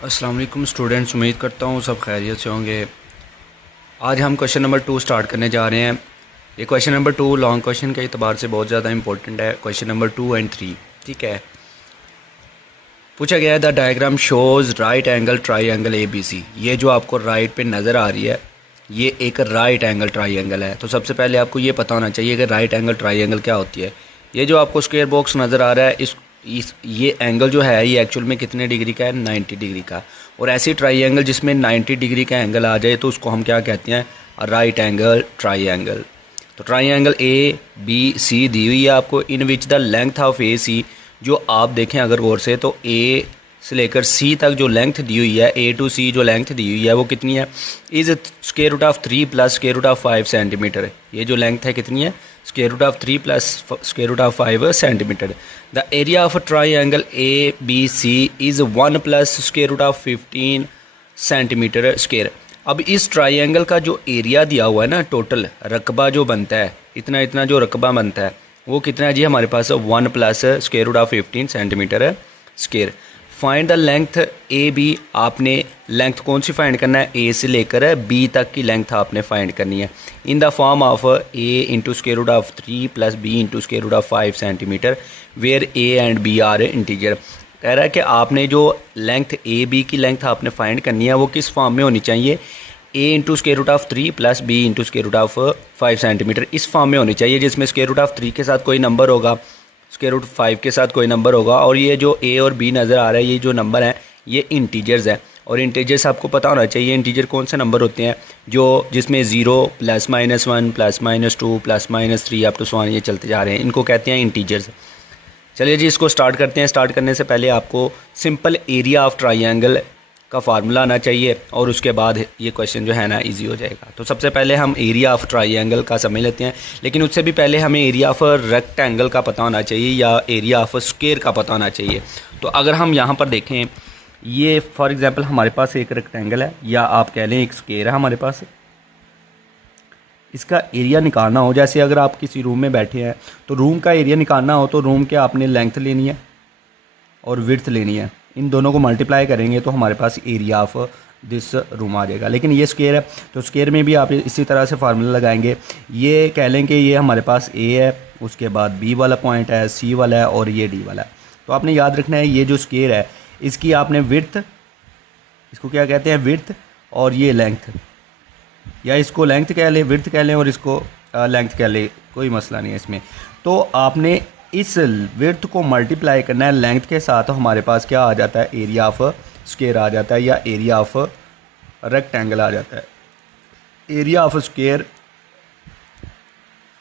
अस्सलाम वालेकुम स्टूडेंट्स, उम्मीद करता हूँ सब खैरियत से होंगे। आज हम क्वेश्चन नंबर 2 स्टार्ट करने जा रहे हैं। ये क्वेश्चन नंबर 2 लॉन्ग क्वेश्चन के अतबार से बहुत ज़्यादा इंपॉर्टेंट है। क्वेश्चन नंबर 2 एंड 3, ठीक है। पूछा गया है the diagram shows right angle triangle ABC। ये जो आपको राइट पे नज़र आ रही है ये एक राइट एंगल ट्राई एंगल है। तो सबसे पहले आपको ये पता होना चाहिए कि राइट एंगल ट्राई एंगल क्या होती है। ये जो आपको स्क्वायर बॉक्स नज़र आ रहा है ये एंगल जो है ये एक्चुअल में कितने डिग्री का है, 90 डिग्री का। और ऐसी ट्राई एंगल जिसमें 90 डिग्री का एंगल आ जाए तो उसको हम क्या कहते हैं, राइट एंगल ट्राई एंगल। तो ट्राई एंगल ABC दी हुई है आपको, in which the length of AC, जो आप देखें अगर गौर से तो A से लेकर C तक जो लेंथ दी हुई है, A to C जो लेंथ दी हुई है वो कितनी है, is square root of 3 plus square root of 5 centimetre. ये जो लेंथ है कितनी है, square root of 3 plus square root of 5 centimetre. The area of triangle ABC is 1 plus square root of 15 centimetre square. अब इस triangle का जो area दिया हुआ है ना, टोटल रकबा जो बनता है, इतना इतना जो रकबा बनता है वो कितना है जी, हमारे पास 1 plus square root of 15 centimetre square. Find the length AB। आपने लेंथ कौन सी फाइंड करना है, A से लेकर B तक की लेंथ आपने फाइंड करनी है in the form of A into square root of 3 plus B into square root of 5 centimetre where A and B are integer. कह रहा है कि आपने जो लेंथ AB की लेंथ आपने फाइंड करनी है वो किस फॉर्म में होनी चाहिए, A into square root of 3 plus B into square root of 5 centimetre, इस फॉर्म में होनी चाहिए जिसमें स्क्वायर रूट ऑफ 3 के साथ कोई नंबर होगा, स्क्वायर रूट 5 के साथ कोई नंबर होगा, और ये जो A और B नज़र आ रहा है ये जो नंबर हैं ये इंटीजर्स हैं। और इंटीजर्स आपको पता होना चाहिए इंटीजर कौन से नंबर होते हैं, जो जिसमें 0 plus -1 plus -2 plus -3 up to so on ये चलते जा रहे हैं, इनको कहते हैं इंटीजर्स। चलिए जी इसको स्टार्ट करते हैं। स्टार्ट करने से पहले आपको सिंपल एरिया ऑफ ट्राइंगल का फार्मूला आना चाहिए और उसके बाद ये क्वेश्चन जो है ना इजी हो जाएगा। तो सबसे पहले हम एरिया ऑफ ट्राइंगल का समझ लेते हैं, लेकिन उससे भी पहले हमें एरिया ऑफ रेक्टेंगल का पता होना चाहिए या एरिया ऑफ स्क्वायर का पता होना चाहिए। तो अगर हम यहाँ पर देखें, ये फॉर एग्जांपल हमारे पास एक रेक्टेंगल है या आप कह लें एक स्क्वायर है हमारे पास, इसका एरिया निकालना हो, जैसे अगर आप किसी रूम में बैठे हैं तो रूम का एरिया निकालना हो तो रूम के आपने लेंथ लेनी है और विड्थ लेनी है, इन दोनों को मल्टीप्लाई करेंगे तो हमारे पास एरिया ऑफ दिस रूम आ जाएगा। लेकिन ये स्क्वायर है तो स्क्वायर में भी आप इसी तरह से फार्मूला लगाएंगे। ये कह लें कि ये हमारे पास A है, उसके बाद B वाला पॉइंट है, C वाला है और ये D वाला है। तो आपने याद रखना है ये जो स्क्वायर है इसकी आपने विड्थ, इसको क्या कहते हैं विड्थ, और ये लेंथ, या इसको लेंथ कह लें, विड्थ कह लें और इसको लेंथ कह लें, कोई मसला नहीं है इसमें। तो आपने इस विड्थ को मल्टीप्लाई करना है लेंथ के साथ, तो हमारे पास क्या आ जाता है, एरिया ऑफ स्क्वायर आ जाता है या एरिया ऑफ रेक्टेंगल आ जाता है। एरिया ऑफ स्क्वायर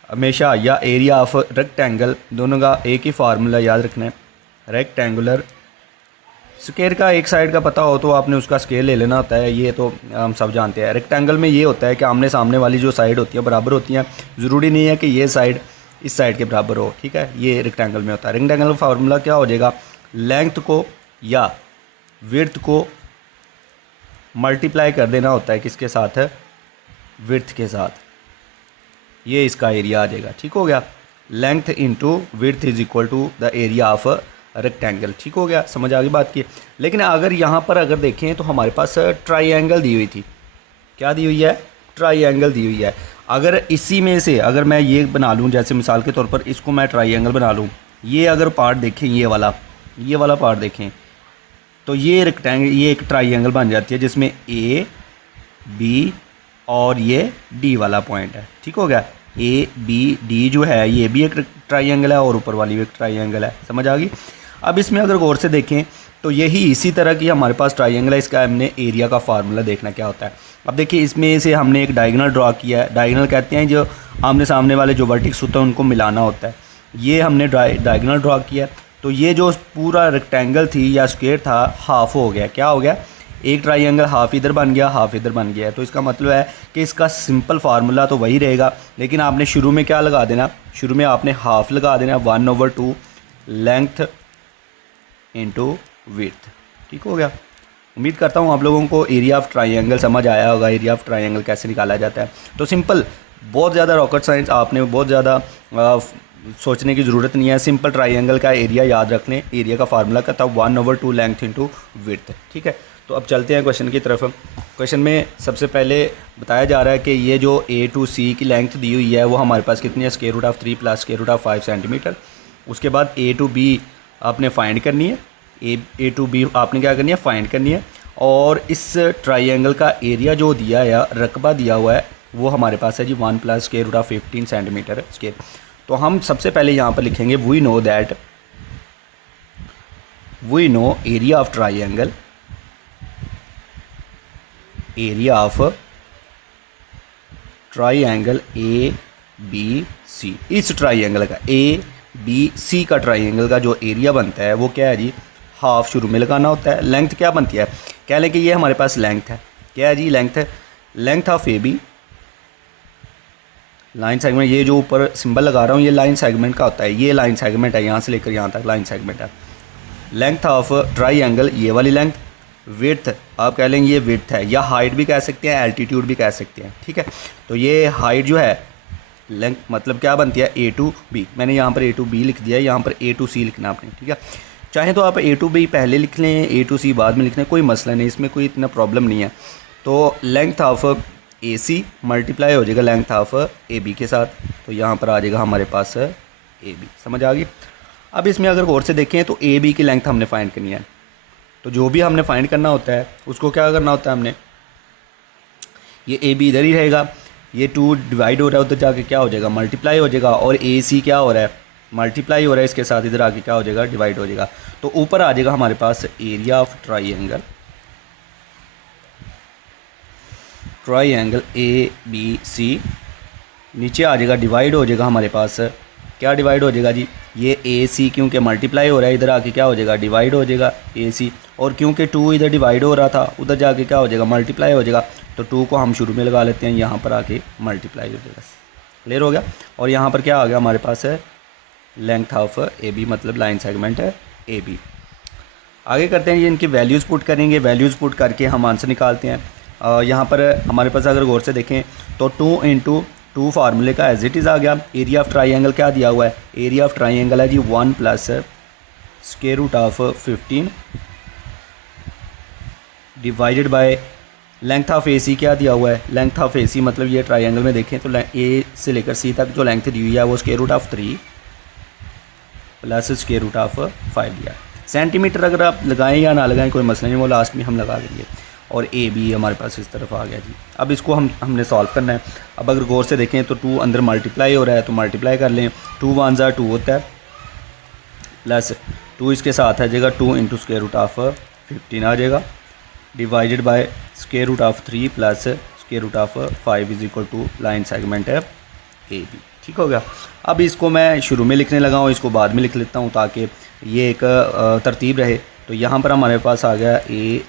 हमेशा या एरिया ऑफ रेक्टेंगल दोनों का एक ही फार्मूला याद रखना है। रेक्टेंगुलर स्क्वायर का एक साइड का पता हो तो आपने उसका स्केल ले लेना होता है, ये तो हम सब जानते हैं। रेक्टेंगल में ये होता है कि आमने सामने वाली जो साइड होती है बराबर होती हैं, ज़रूरी नहीं है कि ये साइड इस साइड के बराबर हो, ठीक है। ये रेक्टेंगल में होता है। रेक्टेंगल का फार्मूला क्या हो जाएगा, लेंथ को या विड्थ को मल्टीप्लाई कर देना होता है किसके साथ, विड्थ के साथ, ये इसका एरिया आ जाएगा, ठीक हो गया। Length into width is equal to the area of rectangle, ठीक हो गया, समझ आ गई बात की। लेकिन अगर यहाँ पर अगर देखें तो हमारे पास ट्राइंगल दी हुई थी, क्या दी हुई है, ट्राइंगल दी हुई है। अगर इसी में से अगर मैं ये बना लूँ, जैसे मिसाल के तौर पर इसको मैं ट्राइंगल बना लूँ, ये अगर पार्ट देखें, ये वाला पार्ट देखें तो ये रेक्टेंगल, ये एक ट्राइंगल बन जाती है जिसमें A B और ये D वाला पॉइंट है, ठीक हो गया। A B D जो है ये भी एक ट्राइंगल है और ऊपर वाली भी एक ट्राइंगल है, समझ आ गई। अब इसमें अगर गौर से देखें तो यही इसी तरह की हमारे पास ट्राइंगल है, इसका हमने एरिया का फार्मूला देखना क्या होता है। अब देखिए इसमें से हमने एक डायगोनल ड्रा किया है। डायगोनल कहते हैं जो आमने सामने वाले जो वर्टिक्स होते हैं उनको मिलाना होता है। ये हमने डायगोनल ड्रा किया, तो ये जो पूरा रेक्टेंगल थी या स्क्वायर था हाफ हो गया, क्या हो गया, एक ट्राइंगल हाफ इधर बन गया हाफ इधर बन गया। तो इसका मतलब है कि इसका सिंपल फार्मूला तो वही रहेगा, लेकिन आपने शुरू में क्या लगा देना, शुरू में आपने हाफ लगा देना, 1/2 लेंथ इंटू विड्थ, ठीक हो गया। उम्मीद करता हूँ आप लोगों को एरिया ऑफ ट्राइंगल समझ आया होगा, एरिया ऑफ ट्राइंगल कैसे निकाला जाता है। तो सिंपल, बहुत ज़्यादा रॉकेट साइंस आपने बहुत ज़्यादा सोचने की ज़रूरत नहीं है। सिंपल ट्राइंगल का एरिया याद रख लें, एरिया का फार्मूला का था 1/2 लेंथ इंटू विड्थ। ठीक है, तो अब चलते हैं क्वेश्चन की तरफ। क्वेश्चन में सबसे पहले बताया जा रहा है कि ये जो A to C की लेंथ दी हुई है वो हमारे पास कितनी है, √3 + √5 सेंटीमीटर। उसके बाद A to B आपने फाइंड करनी है, A to B आपने क्या करनी है, फाइंड करनी है। और इस ट्राइंगल का एरिया जो दिया है, रकबा दिया हुआ है, वो हमारे पास है जी 1 + √15 सेंटीमीटर स्क्वायर। तो हम सबसे पहले यहाँ पर लिखेंगे we know area of triangle, area of triangle ABC। इस ट्राइंगल का ABC का ट्राइंगल का जो एरिया बनता है वो क्या है जी, हाफ शुरू में लगाना होता है। लेंथ क्या बनती है, कह लें कि ये हमारे पास लेंथ है, क्या है जी, length of AB, line segment, ये जो ऊपर सिंबल लगा रहा हूँ ये लाइन सेगमेंट का होता है, ये लाइन सेगमेंट है, यहाँ से लेकर यहाँ तक लाइन सेगमेंट है। लेंथ ऑफ ट्राइंगल ये वाली लेंथ, विड्थ आप कह लेंगे ये विड्थ है, या हाइट भी कह सकते हैं, एल्टीट्यूड भी कह सकते हैं। ठीक है, तो ये हाइट जो है, लेंथ मतलब क्या बनती है, A to B। मैंने यहाँ पर A to B लिख दिया है, यहाँ पर A to C लिखना आपने। ठीक है, चाहे तो आप A to B पहले लिख लें, A to C बाद में लिख लें, कोई मसला नहीं, इसमें कोई इतना प्रॉब्लम नहीं है। तो लेंथ ऑफ AC मल्टीप्लाई हो जाएगा लेंथ ऑफ AB के साथ, तो यहाँ पर आ जाएगा हमारे पास AB। समझ आ गई। अब इसमें अगर गौर से देखें तो AB की लेंथ हमने फाइंड करनी है, तो जो भी हमने फाइंड करना होता है उसको क्या करना होता है हमने, ये AB इधर ही रहेगा, ये 2 डिवाइड हो रहा है, उधर जाके क्या हो जाएगा, मल्टीप्लाई हो जाएगा। और AC क्या हो रहा है, मल्टीप्लाई हो रहा है, इसके साथ इधर आके क्या हो जाएगा, डिवाइड हो जाएगा। तो ऊपर आ जाएगा हमारे पास एरिया ऑफ ट्राइंगल ABC, नीचे आ जाएगा डिवाइड हो जाएगा हमारे पास, क्या डिवाइड हो जाएगा जी, ये AC क्योंकि मल्टीप्लाई हो रहा है, इधर आके क्या हो जाएगा, डिवाइड हो जाएगा AC। और क्योंकि 2 इधर डिवाइड हो रहा था, उधर जाके क्या हो जाएगा, मल्टीप्लाई हो जाएगा। तो 2 को हम शुरू में लगा लेते हैं, यहाँ पर आके मल्टीप्लाई हो जाएगा। क्लियर हो गया। और यहाँ पर क्या आ गया हमारे पास है, लेंथ ऑफ AB मतलब लाइन सेगमेंट है AB। आगे करते हैं, ये इनकी वैल्यूज़ पुट करेंगे, वैल्यूज़ पुट करके हम आंसर निकालते हैं। यहाँ पर हमारे पास अगर गौर से देखें तो 2 × 2 फार्मूले का एज इट इज़ आ गया। एरिया ऑफ ट्राइंगल क्या दिया हुआ है, एरिया ऑफ ट्राइंगल है जी 1 + √15 divided by length of AC क्या दिया हुआ है, लेंथ ऑफ AC मतलब ये ट्राइंगल में देखें तो A से लेकर C तक जो लेंथ दी हुई है वो √3 + √5 दिया है। सेंटीमीटर अगर आप लगाएं या ना लगाएं कोई मसला नहीं, वो लास्ट में हम लगा देंगे। और AB हमारे पास इस तरफ आ गया जी। अब इसको हमने सॉल्व करना है। अब अगर गौर से देखें तो 2 अंदर मल्टीप्लाई हो रहा है, तो मल्टीप्लाई कर लें, 2 × 1 = 2 होता है, प्लस 2 इसके साथ आ जाएगा, 2 × √15 आ जाएगा, डिवाइडेड बाय √3 + √5 = लाइन सेगमेंट है AB। ठीक हो गया। अब इसको मैं शुरू में लिखने लगा हूँ, इसको बाद में लिख लेता हूँ ताकि ये एक तरतीब रहे। तो यहाँ पर हमारे पास आ गया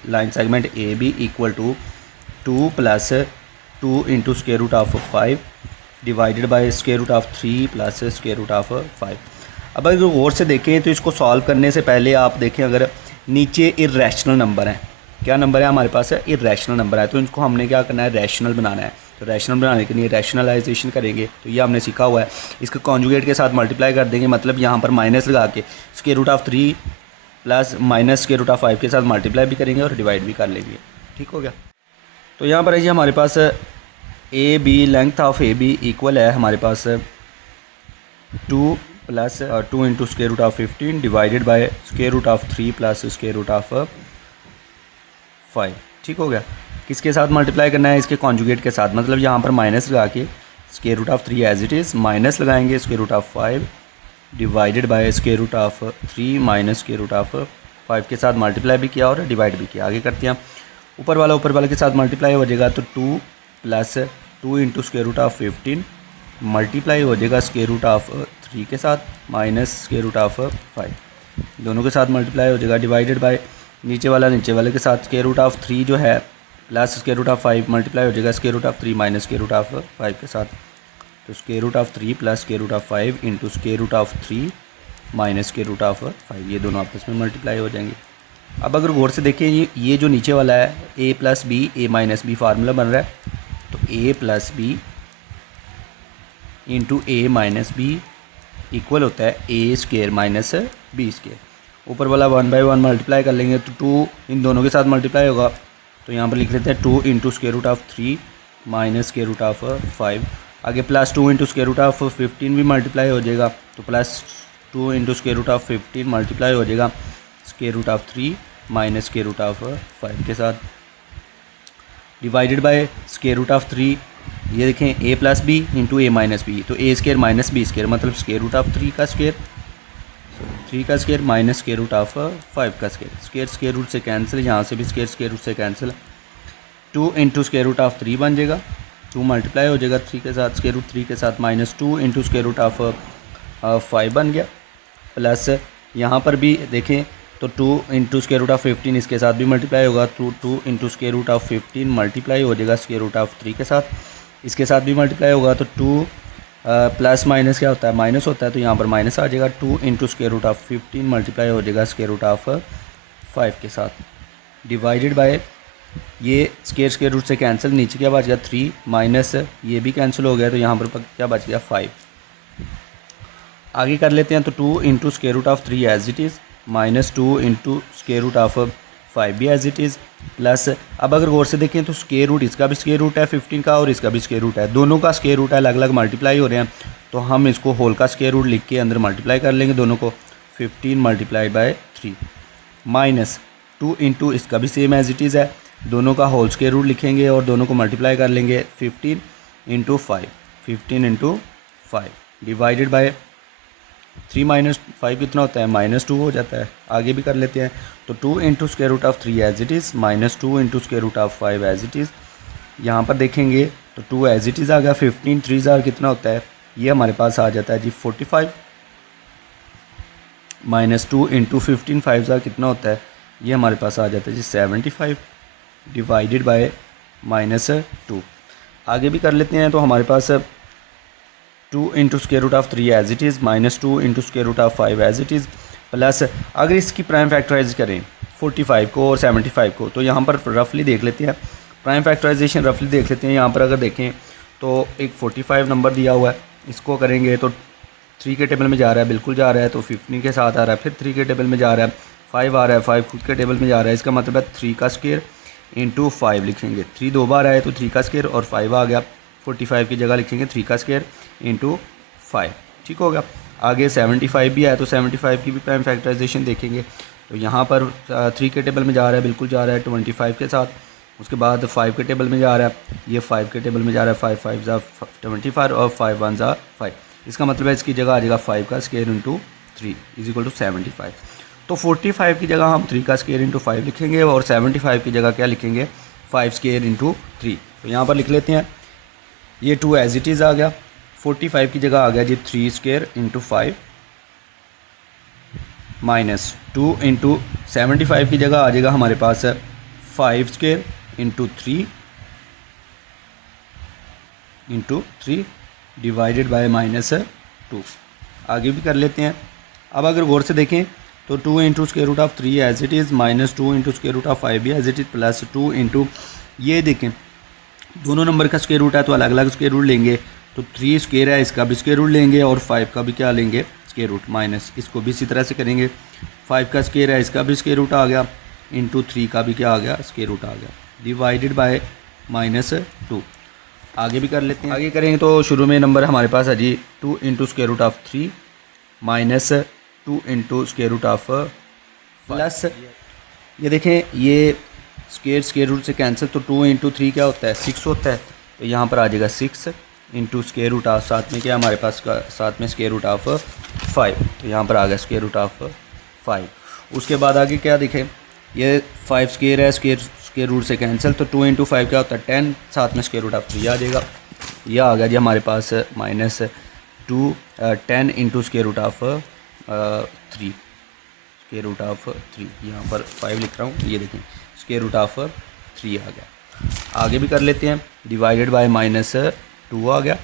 line segment AB = 2 + 2 × √5 divided bye √3 + √5। अब अगर गौर से देखें तो इसको सॉल्व करने से पहले आप देखें, अगर नीचे इर्रेशनल नंबर है, क्या नंबर है हमारे पास है, इर्रेशनल नंबर है, तो इनको हमने क्या करना है, रैशनल बनाना है। तो रैशनल बनाने के लिए रैशनलाइजेशन करेंगे, तो ये हमने सीखा हुआ है। इसके कॉन्जुगेट के साथ मल्टीप्लाई कर देंगे, मतलब यहाँ पर माइनस लगा के √3 + -√5 के साथ मल्टीप्लाई भी करेंगे और डिवाइड भी कर लेंगे। ठीक हो गया। तो यहाँ पर है जी हमारे पास AB, length of AB equal है हमारे पास 2 + 2 × √15 डिवाइडेड बाय √3 + √5। ठीक हो गया। किसके साथ मल्टीप्लाई करना है, इसके कॉन्जुगेट के साथ, मतलब यहाँ पर माइनस लगा के √3 एज इट इज़, माइनस लगाएंगे √5 डिवाइडेड बाय √3 - √5 के साथ मल्टीप्लाई भी किया और डिवाइड भी किया। आगे करते हैं, ऊपर वाला के साथ मल्टीप्लाई हो जाएगा, तो 2 + 2 × √15 मल्टीप्लाई हो जाएगा √3 के साथ माइनस √5, दोनों के साथ मल्टीप्लाई हो जाएगा, डिवाइडेड बाय नीचे वाले के साथ √3 जो है प्लस √5 मल्टीप्लाई हो जाएगा √3 - √5 के साथ, तो √3 + √5 × √3 - √5, ये दोनों आपस में मल्टीप्लाई हो जाएंगे। अब अगर गौर से देखें, ये जो नीचे वाला है A + B A - B formula बन रहा है, तो A + B × A - B equal होता है ए स्केयर माइनस बी स्केयर। ऊपर वाला 1/1 मल्टीप्लाई कर लेंगे तो 2 इन दोनों के साथ मल्टीप्लाई होगा, तो यहाँ पर लिख लेते हैं 2 into square root of 3 minus square root of 5। आगे plus 2 into square root of 15 भी मल्टीप्लाई हो जाएगा, तो plus 2 into square root of 15 multiply हो जाएगा square root of 3 minus square root of 5 के साथ, divided by square root of 3। ये देखें a plus B into A minus B, तो A square minus B square मतलब स्केयर रूट ऑफ 3 का square, 3 का square minus square root of 5 का square. Square square root से कैंसिल, यहाँ से भी स्केयर स्केयर रूट से cancel. 2 into square root of 3 बन जाएगा, 2 मल्टीप्लाई हो जाएगा 3 के साथ, स्केयर रूट 3 के साथ minus 2 into square root of 5 बन गया। प्लस यहाँ पर भी देखें तो 2 इंटू स्केयर रूट ऑफ 15 इसके साथ भी मल्टीप्लाई होगा, तो 2 into square root of 15 multiply हो जाएगा स्केयर रूट ऑफ 3 के साथ, इसके साथ भी मल्टीप्लाई होगा, तो 2 प्लस माइनस क्या होता है, माइनस होता है, तो यहाँ पर माइनस आ जाएगा। 2 into square root of 15 multiply हो जाएगा स्केयर रूट ऑफ 5 के साथ, डिवाइडेड बाय ये स्केयर रूट से कैंसिल, नीचे क्या बच गया 3 माइनस ये भी कैंसिल हो गया, तो यहाँ पर क्या बच गया 5। आगे कर लेते हैं, तो 2 into square root of 3 as it is minus 2 into square root of 5 भी एज इट इज़, प्लस अब अगर गौर से देखें तो स्केयर रूट इसका भी स्केयर रूट है 15 का और इसका भी स्केयर रूट है, दोनों का स्केयर रूट है, अलग अलग मल्टीप्लाई हो रहे हैं, तो हम इसको होल का स्केयर रूट लिख के अंदर मल्टीप्लाई कर लेंगे दोनों को, 15 मल्टीप्लाई बाय 3 माइनस 2 इंटू इसका भी सेम एज इट इज़ है, दोनों का होल स्केयर रूट लिखेंगे और दोनों को मल्टीप्लाई कर लेंगे 15 into 5, 15 into 5 divided bye 3 minus 5 कितना होता है, -2 हो जाता है। आगे भी कर लेते हैं, तो 2 into square root of 3 as it is minus 2 into square root of 5 as it is. यहाँ पर देखेंगे तो 2 एज इट इज़ आ गया, 15 3 कितना होता है, ये हमारे पास आ जाता है जी 45, माइनस 2 इंटू 15 5 कितना होता है, ये हमारे पास आ जाता है जी 75 डिवाइडेड बाय -2। आगे भी कर लेते हैं, तो हमारे पास 2 into square root of 3 as it is minus 2 into square root of 5 as it is, plus अगर इसकी प्राइम फैक्टराइज करें 45 को और 75 को, तो यहाँ पर रफली देख लेते हैं, प्राइम फैक्टराइजेशन रफली देख लेते हैं। यहाँ पर अगर देखें तो एक 45 नंबर दिया हुआ है, इसको करेंगे तो 3 के टेबल में जा रहा है, बिल्कुल जा रहा है, तो 15 के साथ आ रहा है, फिर 3 के टेबल में जा रहा है, 5 आ रहा है, 5 खुद के टेबल में जा रहा है, इसका मतलब है 3 का स्केयर इंटू 5 लिखेंगे, 3 2 बार आए तो 3 का स्केयर और 5 आ गया, 45 की जगह लिखेंगे 3 का स्केयर इंटू 5, ठीक होगा। आगे 75 भी आया तो 75 की भी प्राइम फैक्टराइजेशन देखेंगे, तो यहाँ पर 3 के टेबल में जा रहा है, बिल्कुल जा रहा है 25 के साथ, उसके बाद 5 के टेबल में जा रहा है, ये 5 के टेबल में जा रहा है, 5 5 ज़ा 25 और 5 1 ज़ा 5, इसका मतलब है इसकी जगह आ जाएगा 5 का square into 3 is equal to 75। तो 45 की जगह हम 3 का स्केयर इंटू 5 लिखेंगे और 75 की जगह क्या लिखेंगे 5 स्केयर इंटू 3। तो यहाँ पर लिख लेते हैं, ये 2 एज इट इज़ आ गया, 45 की जगह आ गया जी 3 स्केयर इंटू 5 माइनस 2 इंटू 75 की जगह आ जाएगा हमारे पास 5 स्केयर इंटू 3 डिवाइडेड बाय -2। आगे भी कर लेते हैं। अब अगर गौर से देखें तो 2 into square root of 3 as it is minus 2 into square root of 5 भी as it is plus 2 into, ये देखें दोनों नंबर का स्केयर रूट है तो अलग अलग स्केयर रूट लेंगे, तो 3 स्केयर है इसका भी स्केयर रूट लेंगे और 5 का भी क्या लेंगे स्केयर रूट, माइनस इसको भी इसी तरह से करेंगे, 5 का स्केयर है इसका भी स्केयर रूट आ गया इंटू 3 का भी क्या आ गया स्केयर रूट आ गया, डिवाइडेड बाय -2। आगे भी कर लेते हैं, आगे करेंगे तो शुरू में नंबर हमारे पास है जी 2 into square root of 3 minus 2 into square root of plus, ये देखें ये स्केयर रूट से कैंसिल, तो 2 इंटू 3 क्या होता है 6 होता है, तो यहाँ पर आ जाएगा 6 इंटू स्केयर रूट ऑफ, साथ में क्या हमारे पास का साथ में स्केयर रूट ऑफ 5, तो यहाँ पर आ गया स्केयर रूट ऑफ 5। उसके बाद आगे क्या देखें, ये 5 स्केयर है, स्केयर रूट से कैंसिल, तो 2 इंटू 5 क्या होता है 10, साथ में स्केयर रूट ऑफ 3 आ जाएगा, यह आ गया जी हमारे पास -2 10 into square root of 3, square root of 3, यहाँ पर 5 लिख रहा हूँ, ये देखें स्केयर रूट ऑफ 3 आ गया। आगे भी कर लेते हैं, डिवाइडेड बाय -2 आ गया।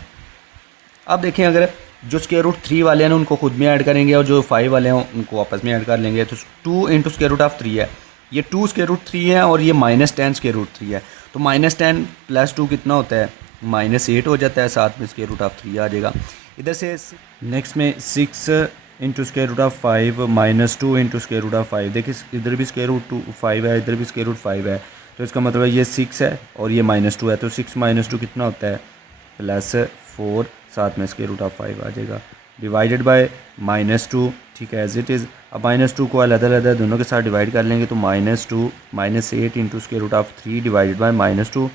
अब देखें अगर जो स्केयर रूट 3 वाले हैं उनको खुद में ऐड करेंगे और जो 5 वाले हैं उनको आपस में ऐड कर लेंगे, तो 2 इंटू स्केयर रूट ऑफ 3 है, ये 2 स्केयर रूट 3 है और ये -10 स्केयर रूट 3 है, तो -10 प्लस 2 कितना होता है -8 हो जाता है, साथ में स्केयर रूट ऑफ 3 आ जाएगा। इधर से नेक्स्ट में 6 into square root of 5 minus 2 into square root of 5। देखिए इधर भी स्क्वायर रूट 5 है, इधर भी स्क्वायर रूट 5 है, तो इसका मतलब है ये 6 है और ये -2 है, तो 6 - 2 कितना होता है +4, साथ में स्क्वायर रूट ऑफ 5 आ जाएगा, डिवाइडेड बाय -2। ठीक है, एज इट इज़। अब -2 को अलग दोनों के साथ डिवाइड कर लेंगे तो -2 -8 into square root of 3 divided by -2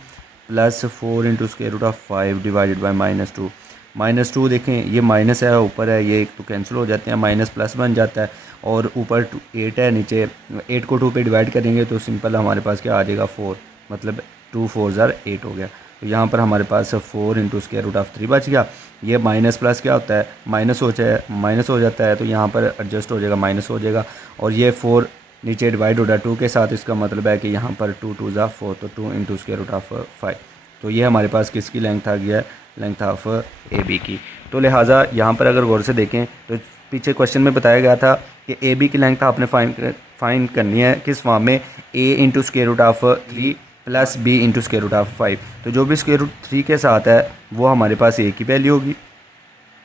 +4 into square root of 5 divided by -2। -2 देखें ये माइनस है, ऊपर है, ये तो कैंसिल हो जाते हैं, माइनस प्लस बन जाता है, और ऊपर 8 है, नीचे 8 को 2 पे डिवाइड करेंगे तो सिंपल हमारे पास क्या आ जाएगा 4, मतलब 2 4 ज़ार 8 हो गया। तो यहाँ पर हमारे पास 4 इंटू स्क्वायर रूट ऑफ 3 बच गया। ये माइनस प्लस क्या होता है, माइनस हो जाता है, तो यहाँ पर एडजस्ट हो जाएगा, माइनस हो जाएगा, और ये 4 नीचे डिवाइड हो रहा है 2 के साथ, इसका मतलब है कि यहाँ पर 2 2 ज़ा 4, तो 2 इंटू स्क्वायर रूट ऑफ 5। तो ये हमारे पास किसकी लेंथ आ गया है, लेंथ ऑफ ए बी की। तो लिहाजा यहाँ पर अगर गौर से देखें तो पीछे क्वेश्चन में बताया गया था कि ए बी की लेंथ आपने फाइंड करनी है किस फॉर्म में, A into square root of 3 plus B into square root of 5। तो जो भी स्क्वायर रूट 3 के साथ है वो हमारे पास ए की वैल्यू होगी,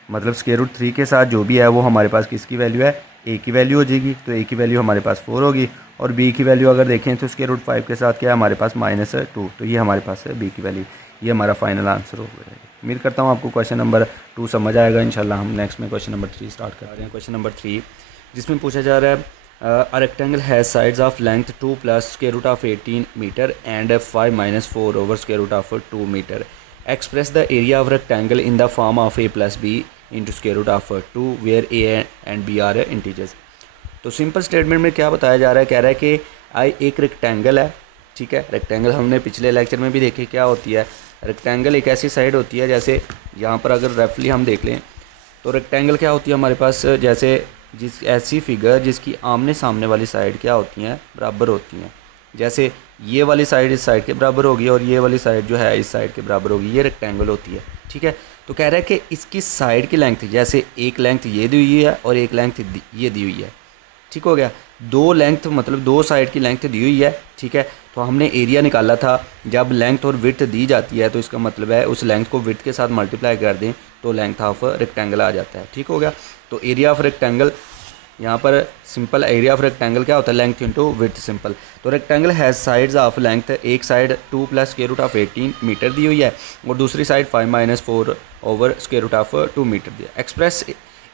मतलब स्क्वायर रूट 3 के साथ जो भी है वो हमारे पास किसकी वैल्यू है, ए की वैल्यू हो जाएगी। तो ए की वैल्यू हमारे पास 4 होगी, और बी की वैल्यू अगर देखें तो स्क्वायर रूट 5 के साथ क्या है हमारे पास -2, तो ये हमारे पास है बी की वैल्यू। ये हमारा फाइनल आंसर हो गया। उम्मीद करता हूँ आपको क्वेश्चन नंबर 2 समझ आएगा इंशाल्लाह। हम नेक्स्ट में क्वेश्चन नंबर 3 स्टार्ट कर रहे हैं। क्वेश्चन नंबर 3 जिसमें पूछा जा रहा है a rectangle has sides of length 2 plus square root of 18 metre and 5 - 4 over square root of 2 metre. Express the area of rectangle in the form of a plus B into square root of 2 where a and b are integers. तो simple statement में क्या बताया जा रहा है, कह रहा है कि एक रेक्टेंगल है, ठीक है। रेक्टेंगल हमने पिछले लेक्चर में भी देखी क्या होती है। रेक्टेंगल एक ऐसी साइड होती है, जैसे यहाँ पर अगर रफली हम देख लें तो रेक्टेंगल क्या होती है हमारे पास, जैसे जिस ऐसी फिगर जिसकी आमने सामने वाली साइड क्या होती हैं, बराबर होती हैं। जैसे ये वाली साइड इस साइड के बराबर होगी और ये वाली साइड जो है इस साइड के बराबर होगी, ये रेक्टेंगल होती है, ठीक है। तो कह रहा है कि इसकी साइड की लेंथ, जैसे एक लेंथ ये दी हुई है और एक लेंथ ये दी हुई है, ठीक हो गया। दो लेंथ मतलब दो साइड की लेंथ दी हुई है, ठीक है। तो हमने एरिया निकाला था, जब लेंथ और विड्थ दी जाती है तो इसका मतलब है उस लेंथ को विड्थ के साथ मल्टीप्लाई कर दें तो लेंथ ऑफ रेक्टेंगल आ जाता है, ठीक हो गया। तो एरिया ऑफ रेक्टेंगल, यहाँ पर सिंपल एरिया ऑफ रेक्टेंगल क्या होता है, लेंथ इंटू विड्थ, सिंपल। तो rectangle has sides of length, एक side 2 plus square root of 18 metre दी हुई है और दूसरी side 5 - 4 over square root of 2 metre दिया। Express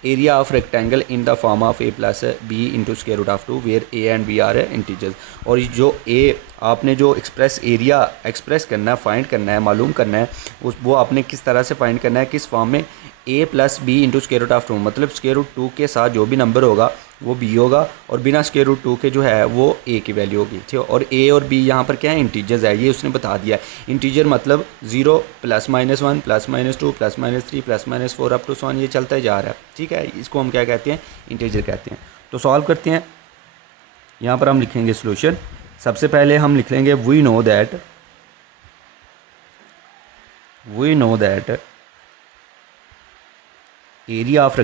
area of rectangle in the form of a plus B into square root of 2 where a and b are integers. और जो a आपने जो एरिया एक्सप्रेस करना है, फाइंड करना है, मालूम करना है, उस वो आपने किस तरह से फाइंड करना है, किस फॉर्म में, a plus B into square root of 2, मतलब स्क्वायर रूट 2 के साथ जो भी नंबर होगा वो b होगा और बिना स्क्वायर रूट 2 के जो है वो a की वैल्यू होगी, ठीक है। और a और b यहाँ पर क्या है, इंटीजर्स है, ये उसने बता दिया है। इंटीजर मतलब 0 +- 1 +- 2 +- 3 +- 4 अप टू सो ऑन, ये चलता जा रहा है, ठीक है। इसको हम क्या कहते हैं, इंटीजर कहते हैं। तो सॉल्व करते हैं। यहाँ पर हम लिखेंगे सोल्यूशन। सबसे पहले हम लिख लेंगे we know that area of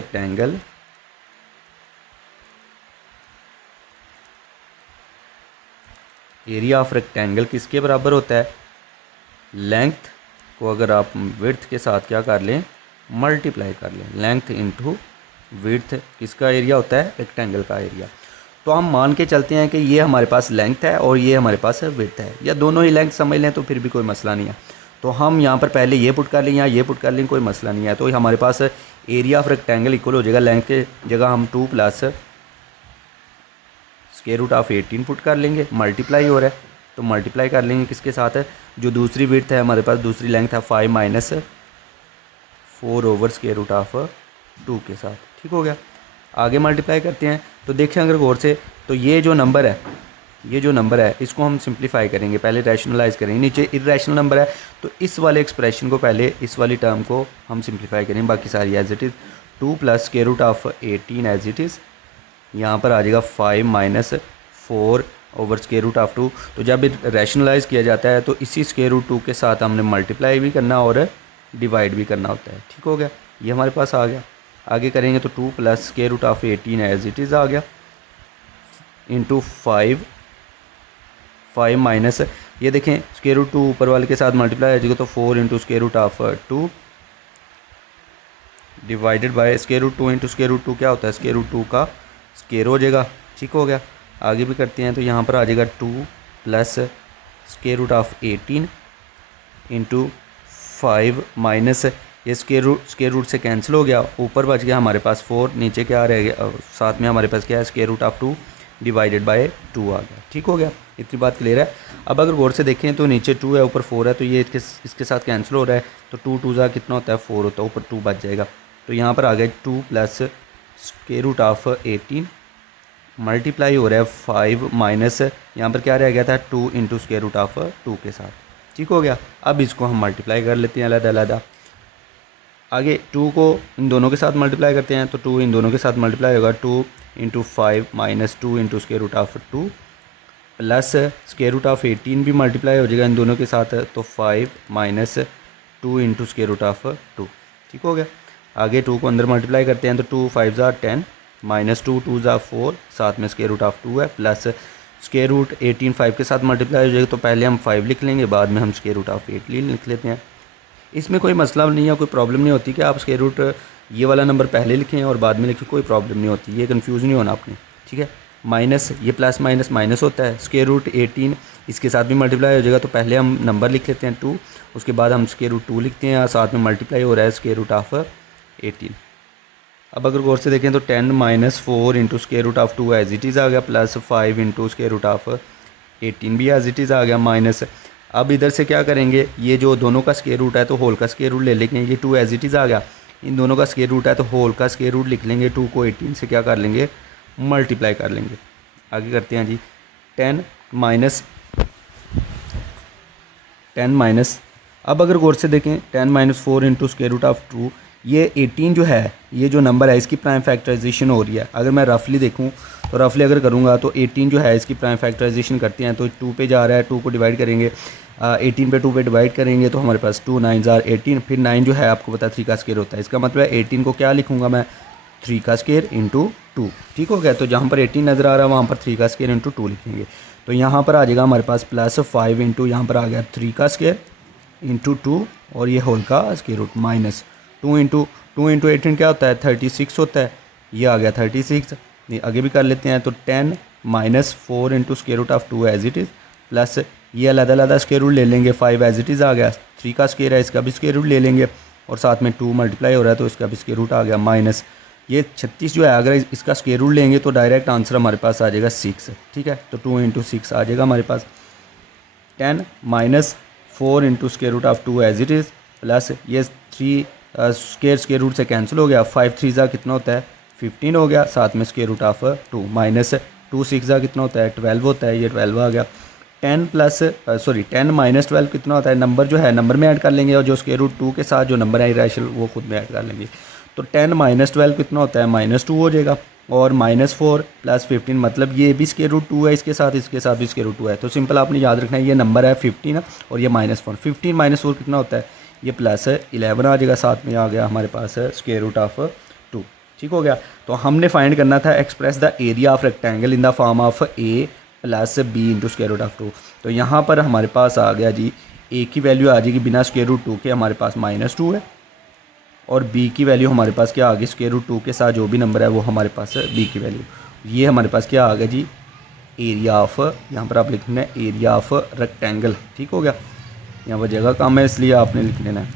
rectangle किसके बराबर होता है, लेंथ को अगर आप विड्थ के साथ क्या कर लें, मल्टीप्लाई कर लें, लेंथ इंटू विड्थ किसका एरिया होता है, रेक्टेंगल का एरिया। तो हम मान के चलते हैं कि ये हमारे पास लेंथ है और ये हमारे पास विड्थ है, या दोनों ही लेंथ समझ लें तो फिर भी कोई मसला नहीं है। तो हम यहाँ पर पहले ये पुट कर लें या ये पुट कर लें, कोई मसला नहीं है। तो हमारे पास एरिया ऑफ रेक्टेंगल इक्वल हो जाएगा, लेंथ के जगह हम 2 plus square root of 18 put कर लेंगे, मल्टीप्लाई हो रहा है तो मल्टीप्लाई कर लेंगे किसके साथ है, जो दूसरी विड्थ है हमारे पास, दूसरी लेंथ है 5 - 4 ओवर स्क्वायर रूट ऑफ 2 के साथ, ठीक हो गया। आगे मल्टीप्लाई करते हैं तो देखें अगर गौर से, तो ये जो नंबर है इसको हम सिंप्लीफाई करेंगे, पहले रैशनलाइज करेंगे। नीचे इरेशनल नंबर है तो इस वाले एक्सप्रेशन को पहले, इस वाली टर्म को हम सिंप्लीफाई करेंगे, बाकी सारी as it is 2 plus square root of 18 as it is, यहाँ पर आ जाएगा 5 - 4 ओवर स्क्वायर रूट ऑफ 2। तो जब रैशनलाइज किया जाता है तो इसी स्क्वायर रूट 2 के साथ हमने मल्टीप्लाई भी करना और डिवाइड भी करना होता है, ठीक हो गया। ये हमारे पास आ गया। आगे करेंगे तो 2 plus square root of 18 as it is आ गया, इंटू 5 माइनस, ये देखें स्क्वायर रूट 2 ऊपर वाले के साथ मल्टीप्लाई हो जाएगा तो 4 into square root of 2, divided by square root 2 into square root 2 क्या होता है, स्क्वायर रूट 2 का स्क्वायर हो जाएगा। ठीक हो गया। आगे भी करते हैं तो यहाँ पर आ जाएगा 2 plus square root of 18 into 5 minus ये स्क्वायर रूट से कैंसिल हो गया, ऊपर बच गया हमारे पास 4, नीचे क्या रह गया, साथ में हमारे पास क्या है square root of 2 divided by 2 आ गया। ठीक हो गया, इतनी बात क्लियर है। अब अगर गौर से देखें तो नीचे 2 है ऊपर 4 है, तो ये इसके साथ कैंसिल हो रहा है, तो 2 2 जा कितना होता है 4 होता है, ऊपर 2 बच जाएगा। तो यहाँ पर आ गया 2 plus square root of 18 multiply हो रहा है 5 माइनस यहाँ पर क्या रह गया था 2 इंटू स्क्वायर रूट ऑफ 2 के साथ। ठीक हो गया। अब इसको हम मल्टीप्लाई कर लेते हैं अलग अलग। आगे 2 को इन दोनों के साथ मल्टीप्लाई करते हैं, तो 2 इन दोनों के साथ मल्टीप्लाई होगा 2 into 5 minus 2 into square root of 2 plus square root of 18 भी मल्टीप्लाई हो जाएगा इन दोनों के साथ, तो 5 minus 2 into square root of 2। ठीक हो गया। आगे 2 को अंदर मल्टीप्लाई करते हैं, तो 2 5 ज़ा 10 माइनस 2 2 ज़ा 4 साथ में स्क्वायर रूट ऑफ 2 है प्लस स्क्वायर रूट 18 5 के साथ मल्टीप्लाई हो जाएगा, तो पहले हम 5 लिख लेंगे, बाद में हम स्क्वायर रूट ऑफ 8 लिख लेते हैं। इसमें कोई मसला नहीं है, कोई प्रॉब्लम नहीं होती कि आप स्क्वायर रूट ये वाला नंबर पहले लिखें और बाद में लिखें, कोई प्रॉब्लम नहीं होती, ये कंफ्यूज नहीं होना आपने। ठीक है। माइनस ये प्लस माइनस माइनस होता है, स्क्वायर रूट 18 इसके साथ भी मल्टीप्लाई हो जाएगा, तो पहले हम नंबर लिख लेते हैं 2, उसके बाद हम स्क्वायर रूट 2 लिखते हैं, साथ में मल्टीप्लाई हो रहा है स्क्वायर रूट ऑफ 18। अब अगर गौर से देखें तो 10 minus 4 into square root of 2 as it is आ गया, plus 5 into square root of 18 भी एज इट इज़ आ गया, माइनस अब इधर से क्या करेंगे, ये जो दोनों का स्क्वायर रूट है तो होल का स्क्वायर रूट ले लेंगे, ये 2 एज इट इज़ आ गया, इन दोनों का स्क्वायर रूट है तो होल का स्क्वायर रूट लिख लेंगे, 2 को 18 से क्या कर लेंगे मल्टीप्लाई कर लेंगे। आगे करते हैं जी 10 माइनस अब अगर गौर से देखें 10 minus 4 into square root of 2, ये 18 जो है ये जो नंबर है इसकी प्राइम फैक्टराइजेशन हो रही है। अगर मैं रफली देखूं तो रफली अगर करूंगा तो 18 जो है इसकी प्राइम फैक्टराइजेशन करते हैं, तो 2 पे जा रहा है, 2 को डिवाइड करेंगे 18 पे 2 पे डिवाइड करेंगे तो हमारे पास 2 9 ज़ार 18, फिर 9 जो है आपको पता है 3 का स्क्वायर होता है, इसका मतलब है 18 को क्या लिखूंगा मैं 3 का स्क्वायर इंटू 2। ठीक हो गया। तो जहाँ पर 18 नज़र आ रहा है वहाँ पर 3 का स्क्वायर इंटू 2 लिखेंगे, तो यहाँ पर आ जाएगा हमारे पास प्लस 5 इंटू यहाँ पर आ गया 3 का स्क्वायर इंटू 2 और ये होल का स्क्वायर रूट माइनस 2 इंटू 18 क्या होता है 36 होता है, ये आ गया 36। आगे भी कर लेते हैं, तो 10 minus 4 into square root of 2 as it is plus ये अलग स्क्वायर रूट ले लेंगे, 5 एज इट इज़ आ गया, 3 का स्क्वायर है इसका भी स्क्वायर रूट ले लेंगे और साथ में 2 मल्टीप्लाई हो रहा है तो इसका भी स्क्वायर रूट आ गया, माइनस ये 36 जो है अगर इसका स्क्वायर रूट लेंगे तो डायरेक्ट आंसर हमारे पास आ जाएगा 6। ठीक है। तो 2 इंटू 6 आ जाएगा हमारे पास। 10 minus 4 into square root of 2 as it is plus ये 3 स्क्वायर रूट से कैंसिल हो गया, 5 3 ज़ा कितना होता है 15 हो गया, साथ में स्क्वायर रूट ऑफ 2 माइनस 2 6 ज़ा कितना होता है 12 होता है, ये 12 आ गया। 10 माइनस 12 कितना होता है, नंबर जो है नंबर में ऐड कर लेंगे और जो स्क्वायर रूट 2 के साथ जो नंबर है इरेशनल वो खुद में ऐड कर लेंगे, तो 10 माइनस 12 कितना होता है -2 हो जाएगा, और -4 प्लस 15 मतलब ये भी स्क्वायर रूट 2 है इसके साथ भी स्क्वायर रूट 2 है, तो सिंपल आपने याद रखना है ये नंबर है 15 और ये -4, 15 माइनस 4 कितना होता है ये प्लस 11 आ जाएगा, साथ में आ गया हमारे पास स्क्वायर रूट ऑफ 2। ठीक हो गया। तो हमने फाइंड करना था express the area of rectangle in the form of a plus b into square root of 2। तो यहाँ पर हमारे पास आ गया जी a की वैल्यू आ जाएगी बिना स्क्वायर रूट 2 के हमारे पास -2 है, और b की वैल्यू हमारे पास क्या आ गई स्क्वायर रूट 2 के साथ जो भी नंबर है वो हमारे पास है b की वैल्यू, ये हमारे पास क्या आ गया जी एरिया ऑफ, यहाँ पर आप लिख लेना है एरिया ऑफ रेक्टेंगल। ठीक हो गया। यहाँ पर जगह कम है इसलिए आपने लिख लेना है,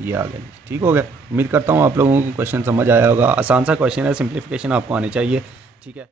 ये आ गया। ठीक हो गया। उम्मीद करता हूँ आप लोगों को क्वेश्चन समझ आया होगा। आसान सा क्वेश्चन है, सिंप्लीफिकेशन आपको आनी चाहिए। ठीक है।